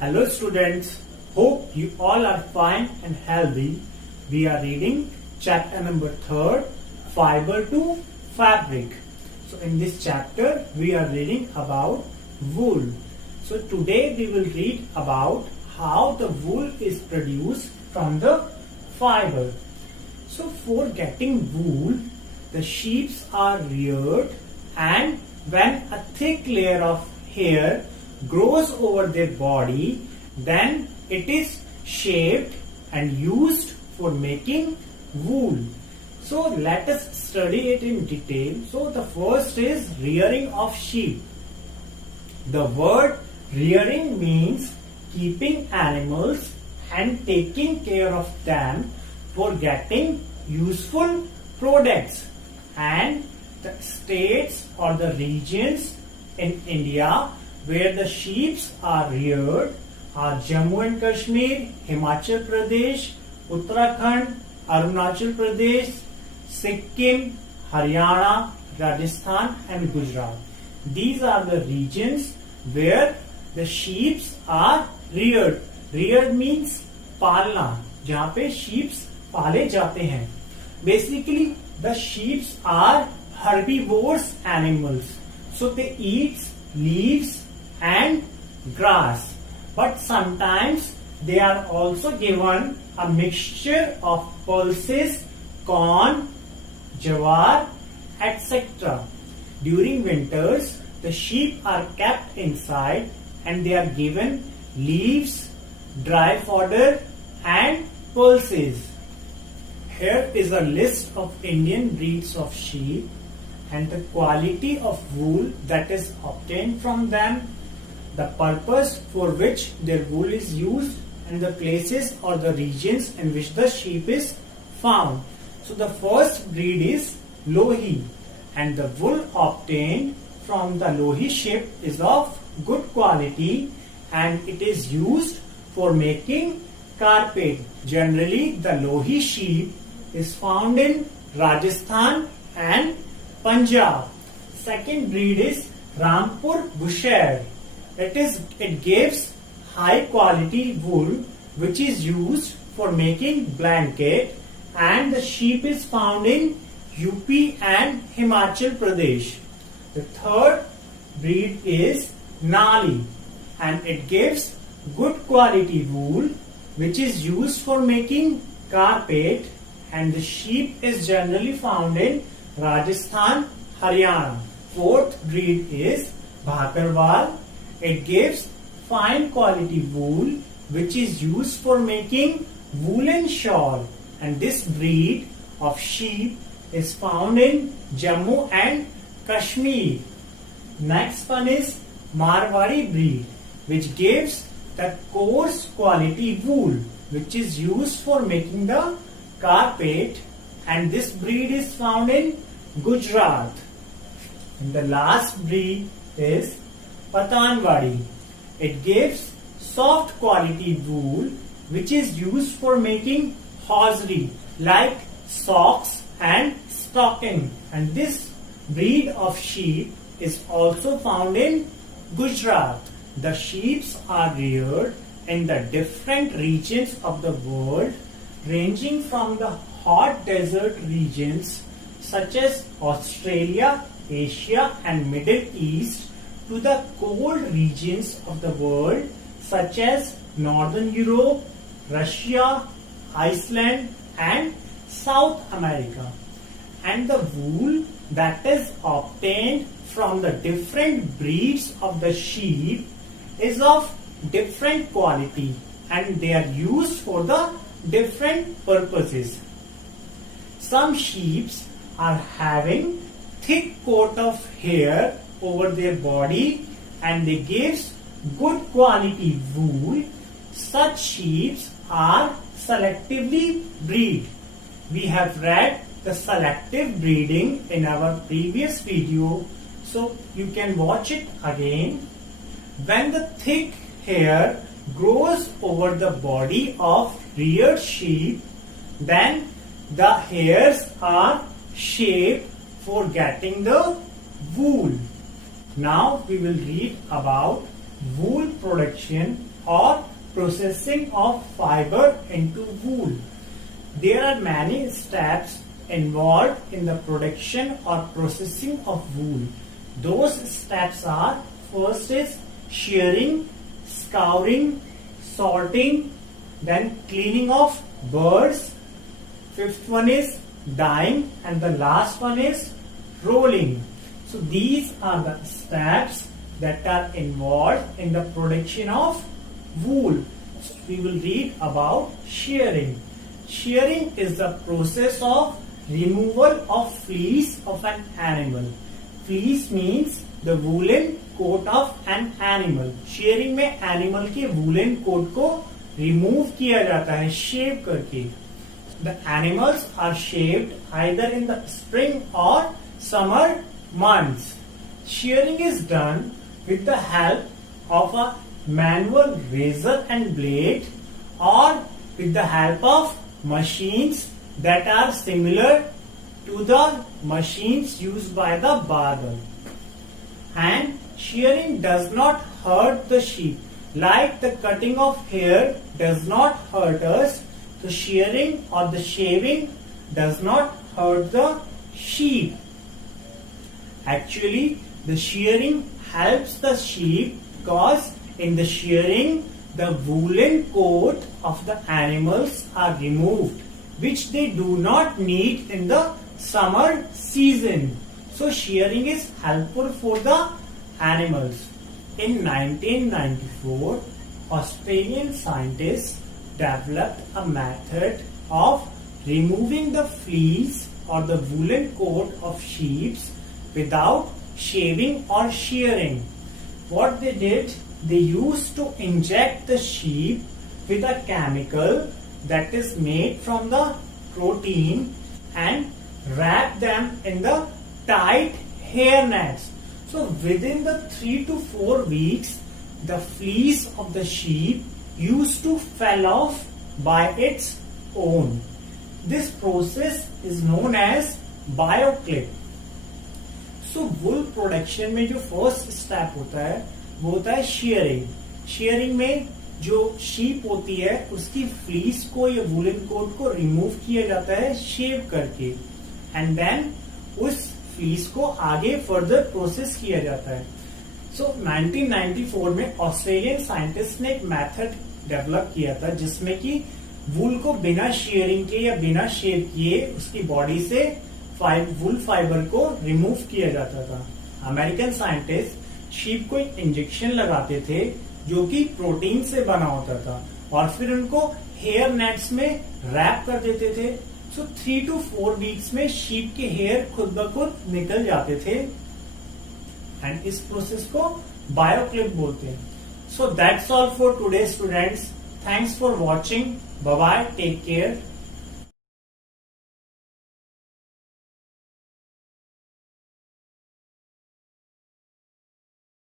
Hello students, hope you all are fine and healthy. We are reading chapter number 3, Fiber to Fabric. So in this chapter we are reading about wool. So today we will read about how the wool is produced from the fiber. So for getting wool, the sheep are reared, and when a thick layer of hair grows over their body, then it is shaved and used for making wool. So let us study it in detail. So the first is rearing of sheep. The word rearing means keeping animals and taking care of them for getting useful products. And the states or the regions in India where the sheep are reared are Jammu and Kashmir, Himachal Pradesh, Uttarakhand, Arunachal Pradesh, Sikkim, Haryana, Rajasthan and Gujarat. These are the regions where the sheep are reared. Reared means पालना, जहाँ पे sheep पाले जाते हैं. Basically, the sheep are herbivorous animals. So they eat leaves and grass. But sometimes they are also given a mixture of pulses, corn, jawar, etc. During winters, the sheep are kept inside and they are given leaves, dry fodder and pulses. Here is a list of Indian breeds of sheep and the quality of wool that is obtained from them, the purpose for which their wool is used, and the places or the regions in which the sheep is found. So the first breed is Lohi, and the wool obtained from the Lohi sheep is of good quality and it is used for making carpet. Generally, the Lohi sheep is found in Rajasthan and Punjab. Second breed is Rampur Bushehr. It gives high quality wool which is used for making blanket, and the sheep is found in UP and Himachal Pradesh. The third breed is Nali, and it gives good quality wool which is used for making carpet, and the sheep is generally found in Rajasthan, Haryana. Fourth breed is Bhakarwal. It gives fine quality wool which is used for making woolen shawl, and this breed of sheep is found in Jammu and Kashmir. Next one is Marwari breed, which gives the coarse quality wool which is used for making the carpet, and this breed is found in Gujarat. And the last breed is Patanwadi. It gives soft quality wool which is used for making hosiery like socks and stocking, and this breed of sheep is also found in Gujarat. The sheep are reared in the different regions of the world, ranging from the hot desert regions such as Australia, Asia and Middle East to the cold regions of the world such as Northern Europe, Russia, Iceland and South America. And the wool that is obtained from the different breeds of the sheep is of different quality and they are used for the different purposes. Some sheep are having thick coat of hair over their body and they gives good quality wool. Such sheep are selectively bred. We have read the selective breeding in our previous video, so you can watch it again. When the thick hair grows over the body of reared sheep, then the hairs are shaved for getting the wool. Now we will read about wool production or processing of fiber into wool. There are many steps involved in the production or processing of wool. Those steps are: first is shearing, scouring, sorting, then cleaning of birds. Fifth one is dyeing, and the last one is rolling. So these are the steps that are involved in the production of wool. So we will read about shearing. Shearing is the process of removal of fleece of an animal. Fleece means the woolen coat of an animal. Shearing में animal के woolen coat को remove किया जाता है shave करके. The animals are shaved either in the spring or summer months. Shearing is done with the help of a manual razor and blade, or with the help of machines that are similar to the machines used by the barber. And shearing does not hurt the sheep. Like the cutting of hair does not hurt us, the shearing or the shaving does not hurt the sheep. Actually, the shearing helps the sheep because in the shearing, the woolen coat of the animals are removed, which they do not need in the summer season. So shearing is helpful for the animals. In 1994, Australian scientists developed a method of removing the fleece or the woolen coat of sheep without shaving or shearing. What they did, they used to inject the sheep with a chemical that is made from the protein and wrap them in the tight hair nets. So within the 3 to 4 weeks, the fleece of the sheep used to fall off by its own. This process is known as bioclip. So wool production में जो first step होता है वो होता है shearing. Shearing में जो sheep होती है उसकी fleece को या woolen coat को remove किया जाता है shave करके, and then उस fleece को आगे further process किया जाता है. So 1994 में ऑस्ट्रेलियन साइंटिस्ट ने एक मेथड डेवलप किया था जिसमें कि वूल को बिना शेयरिंग के या बिना शेव किए उसकी बॉडी से वूल फाइबर को रिमूव किया जाता था. अमेरिकन साइंटिस्ट शीप को एक इंजेक्शन लगाते थे जो कि प्रोटीन से बना होता था और फिर उनको हेयर नेट्स में रैप कर देते थे. सो 3 to 4 वीक्स में शीप के हेयर खुद ब खुद निकल जाते थे एंड इस प्रोसेस को बायोक्लिप बोलते हैं. So that's all for today students. Thanks for watching. Bye bye. Take care.